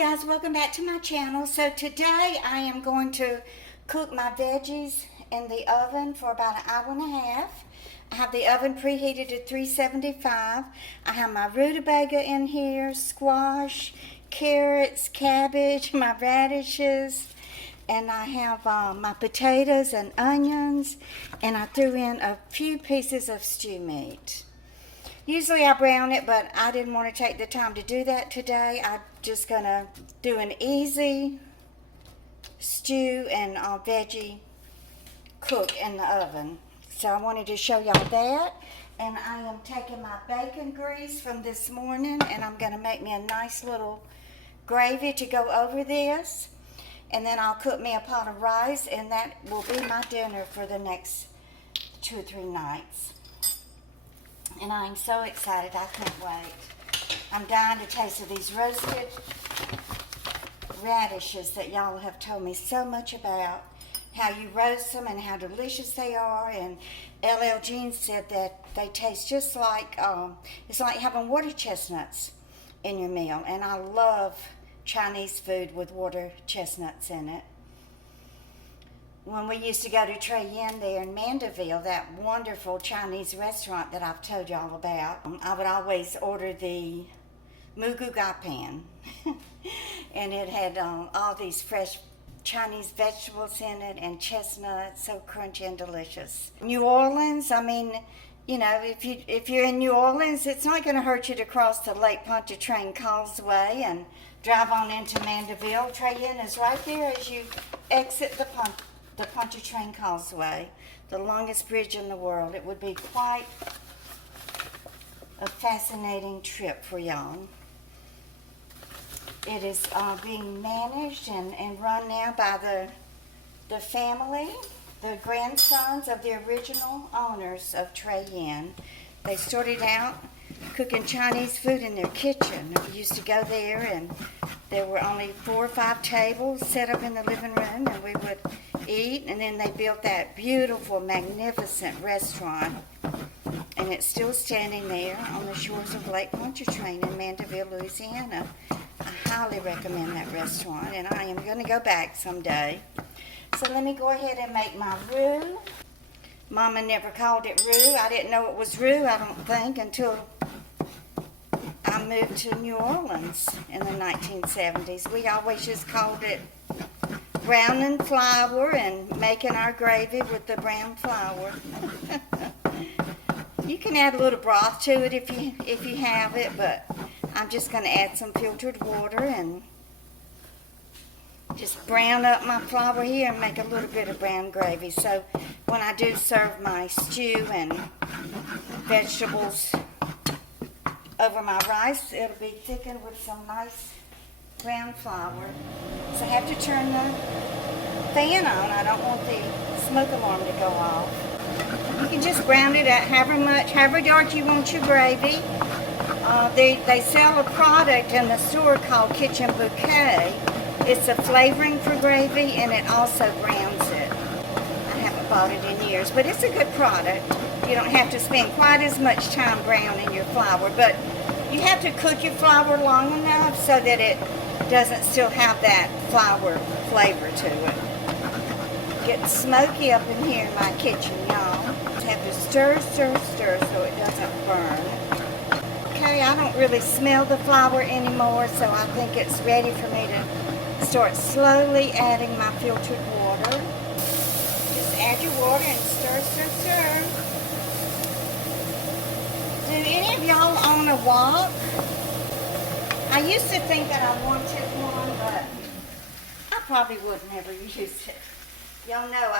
guys, welcome back to my channel. So today I am going to cook my veggies in the oven for about an hour and a half. I have the oven preheated to 375. I have my rutabaga in here, squash, carrots, cabbage, my radishes, and I have my potatoes and onions, and I threw in a few pieces of stew meat. Usually I brown it, but I didn't want to take the time to do that today. I'm just going to do an easy stew and veggie cook in the oven. So I wanted to show y'all that. And I am taking my bacon grease from this morning, and I'm going to make me a nice little gravy to go over this. And then I'll cook me a pot of rice, and that will be my dinner for the next 2 or 3 nights. And I'm so excited, I can't wait. I'm dying to taste of these roasted radishes that y'all have told me so much about. How you roast them and how delicious they are. And LL Jean said that they taste just like, it's like having water chestnuts in your meal. And I love Chinese food with water chestnuts in it. When we used to go to Trey Yin there in Mandeville, that wonderful Chinese restaurant that I've told y'all about, I would always order the mugu gai pan. And it had all these fresh Chinese vegetables in it and chestnuts, so crunchy and delicious. New Orleans, I mean, you know, if you're in New Orleans, it's not going to hurt you to cross the Lake Pontchartrain Causeway and drive on into Mandeville. Trey Yin is right there as you exit the Pontchartrain Causeway, the longest bridge in the world. It would be quite a fascinating trip for y'all. It is being managed and run now by the family, the grandsons of the original owners of Trey Yin. They started out cooking Chinese food in their kitchen. We used to go there, and there were only 4 or 5 tables set up in the living room, and we would eat. And then they built that beautiful, magnificent restaurant, and it's still standing there on the shores of Lake Pontchartrain in Mandeville, Louisiana. I highly recommend that restaurant, and I am going to go back someday. So let me go ahead and make my roux. Mama never called it roux. I didn't know it was roux, I don't think, until I moved to New Orleans in the 1970s. We always just called it browning flour and making our gravy with the brown flour. You can add a little broth to it if you have it, but I'm just going to add some filtered water and just brown up my flour here and make a little bit of brown gravy. So when I do serve my stew and vegetables over my rice, it'll be thickened with some nice brown flour. So I have to turn the fan on. I don't want the smoke alarm to go off. You can just brown it at however dark you want your gravy. They sell a product in the store called Kitchen Bouquet. It's a flavoring for gravy, and it also browns it. I haven't bought it in years, but it's a good product. You don't have to spend quite as much time browning your flour, but you have to cook your flour long enough so that it doesn't still have that flour flavor to it. Getting smoky up in here in my kitchen, y'all. Just have to stir so it doesn't burn. Okay, I don't really smell the flour anymore, so I think it's ready for me to start slowly adding my filtered water. Just add your water and stir. Do any of y'all own a wok? I used to think that I wanted one, but I probably would never use it. Y'all know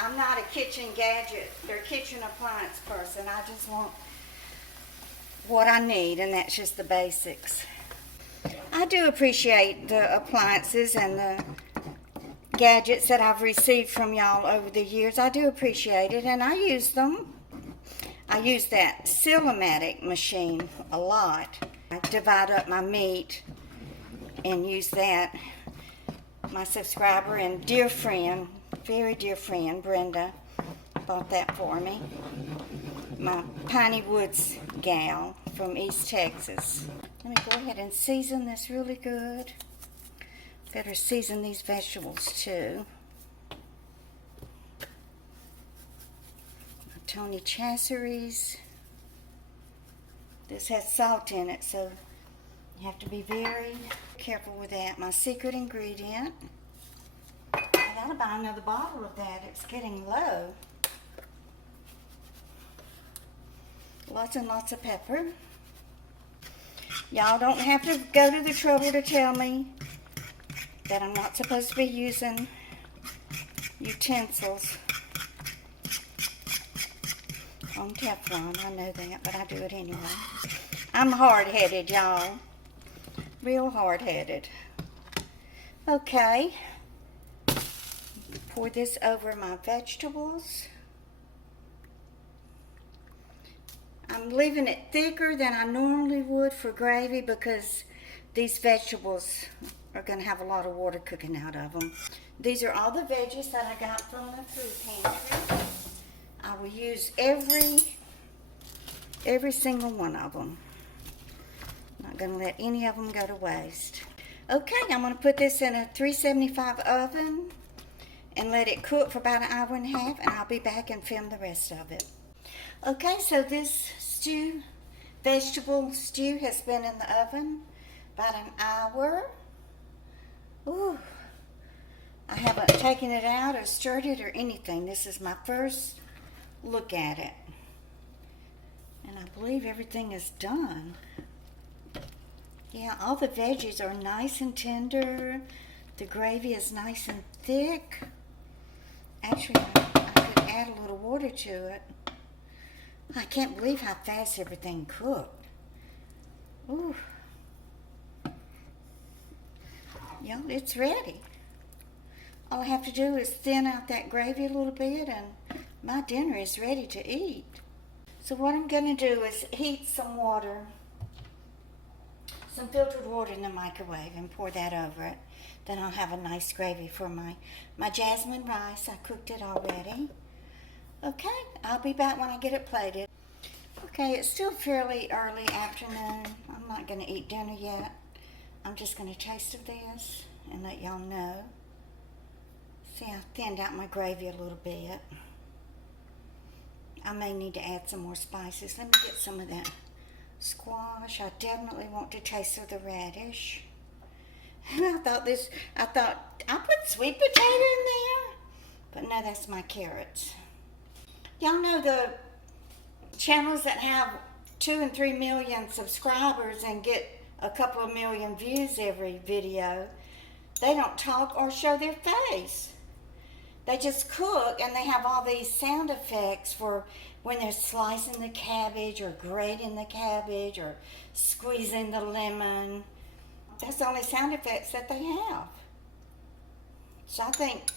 I'm not a kitchen gadget or kitchen appliance person. I just want what I need, and that's just the basics. I do appreciate the appliances and the gadgets that I've received from y'all over the years. I do appreciate it, and I use them. I use that Silomatic machine a lot. I divide up my meat and use that. My subscriber and dear friend, very dear friend, Brenda, bought that for me. My Piney Woods gal from East Texas. Let me go ahead and season this really good. Better season these vegetables too. My Tony Chasseries. This has salt in it, so you have to be very careful with that. My secret ingredient. I gotta buy another bottle of that. It's getting low. Lots and lots of pepper. Y'all don't have to go to the trouble to tell me that I'm not supposed to be using utensils on Teflon. I know that, but I do it anyway. I'm hard-headed, y'all. Real hard-headed. Okay. Pour this over my vegetables. I'm leaving it thicker than I normally would for gravy because these vegetables are going to have a lot of water cooking out of them. These are all the veggies that I got from the food pantry. I will use every single one of them. Not going to let any of them go to waste. Okay, I'm going to put this in a 375 oven and let it cook for about an hour and a half, and I'll be back and film the rest of it. Okay, so this vegetable stew has been in the oven about an hour. Ooh, I haven't taken it out or stirred it or anything. This is my first look at it. And I believe everything is done. Yeah, all the veggies are nice and tender. The gravy is nice and thick. Actually, I could add a little water to it. I can't believe how fast everything cooked. Ooh. Yeah, it's ready. All I have to do is thin out that gravy a little bit and my dinner is ready to eat. So what I'm going to do is heat some water, some filtered water in the microwave and pour that over it. Then I'll have a nice gravy for my jasmine rice. I cooked it already. Okay, I'll be back when I get it plated. Okay, it's still fairly early afternoon. I'm not going to eat dinner yet. I'm just going to taste of this and let y'all know. See, I thinned out my gravy a little bit. I may need to add some more spices. Let me get some of that squash. I definitely want to taste of the radish. And I thought I put sweet potato in there, but no, that's my carrots. Y'all know the channels that have 2 and 3 million subscribers and get a couple of million views every video, they don't talk or show their face. They just cook and they have all these sound effects for when they're slicing the cabbage or grating the cabbage or squeezing the lemon. That's the only sound effects that they have. So I think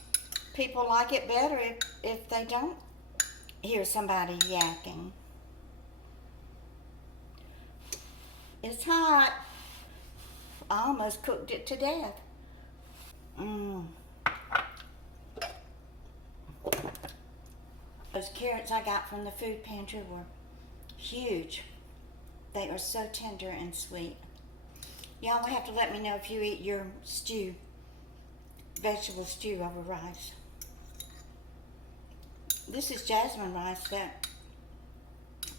people like it better if they don't hear somebody yakking. It's hot. I almost cooked it to death. Those carrots I got from the food pantry were huge. They are so tender and sweet. Y'all will have to let me know if you eat your stew, vegetable stew over rice. This is jasmine rice that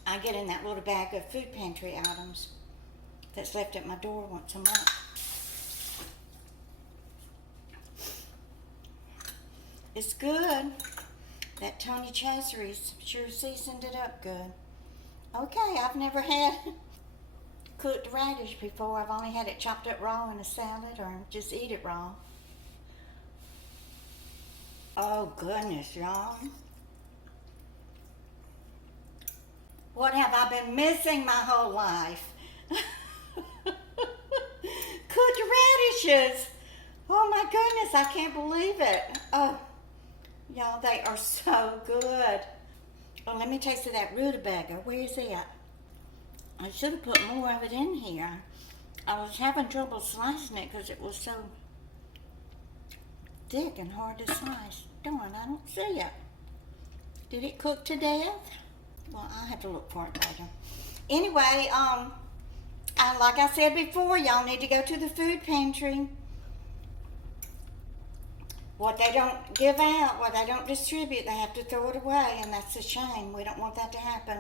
I get in that little bag of food pantry items that's left at my door once a month. It's good. That Tony Chasseries sure seasoned it up good. Okay, I've never had cooked radish before. I've only had it chopped up raw in a salad or just eat it raw. Oh goodness, y'all. What have I been missing my whole life? Cooked radishes. Oh my goodness, I can't believe it. Oh, y'all, they are so good. Oh, let me taste of that rutabaga. Where is it? I should have put more of it in here. I was having trouble slicing it because it was so thick and hard to slice. Darn, I don't see it. Did it cook to death? Well, I'll have to look for it later. Anyway, like I said before, y'all need to go to the food pantry what they don't give out, what they don't distribute, they have to throw it away, and that's a shame. We don't want that to happen.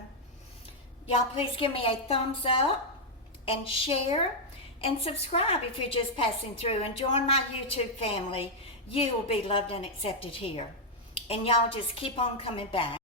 Y'all please give me a thumbs up and share and subscribe if you're just passing through, and join my YouTube family. You will be loved and accepted here. And y'all just keep on coming back.